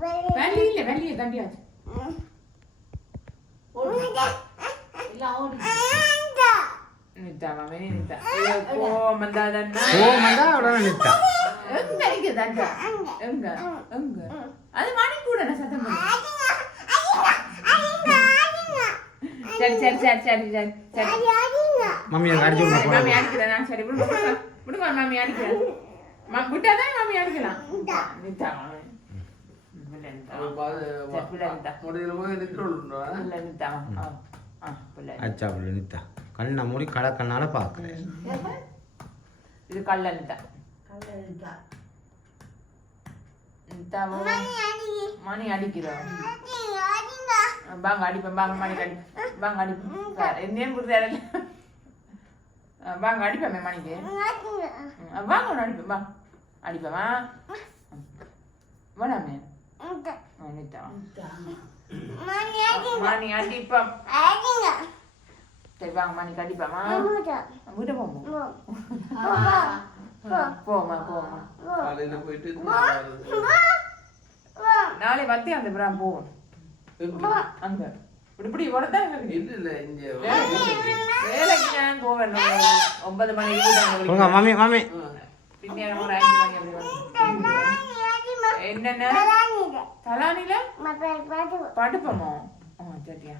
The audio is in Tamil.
வெளியில வெளியே தம்பியாச்சு நித்தா மாமே நித்தா கோமந்தாதன்னா கோமந்தா உடனே நித்தா எங்க இங்க தண்டா எங்க எங்க அது மணி கூட நான் சத்தம் போடு சரி சரி சரி சரி சரி சரி மம்மி அங்க அடிச்சு விடுங்க மாமி அடிக்கிறேன் நான் சரி விடுங்க விடுங்க மாமி அடிக்கிறேன் விட்டாதான் மாமி அடிக்கலாம் நித்தா மாமி அச்சா புள்ள நித்தா கண்ணை மூடி கடக்கண்ணால பாக்குறேன் இது கல்லனிதா மணி அடிக்கிறோம் பாங்க அடிப்பேன் பாங்க மணி அடிப்பேன் பாங்க அடிப்பேன் என்னன்னு கொடுத்தாரு பாங்க அடிப்பேன் மணிக்கு வாங்க ஒன்று அடிப்பேன் பாங்க அடிப்பேன் வா வேணாமே மணி அடிப்போம் சரி வாங்க மணி கடிப்பாமா வீட்டை போமா போமா போமா நாளை வந்து அந்த பிராம் போவோம் அங்க இப்படி இவ்வளவுதான் வேலைக்கு நான் போவேன் 9 மணிக்கு மாமி மாமி பின்ன ஒரு 5 மணி அப்படி என்னென்ன தலானில படுப்போமோ சரியா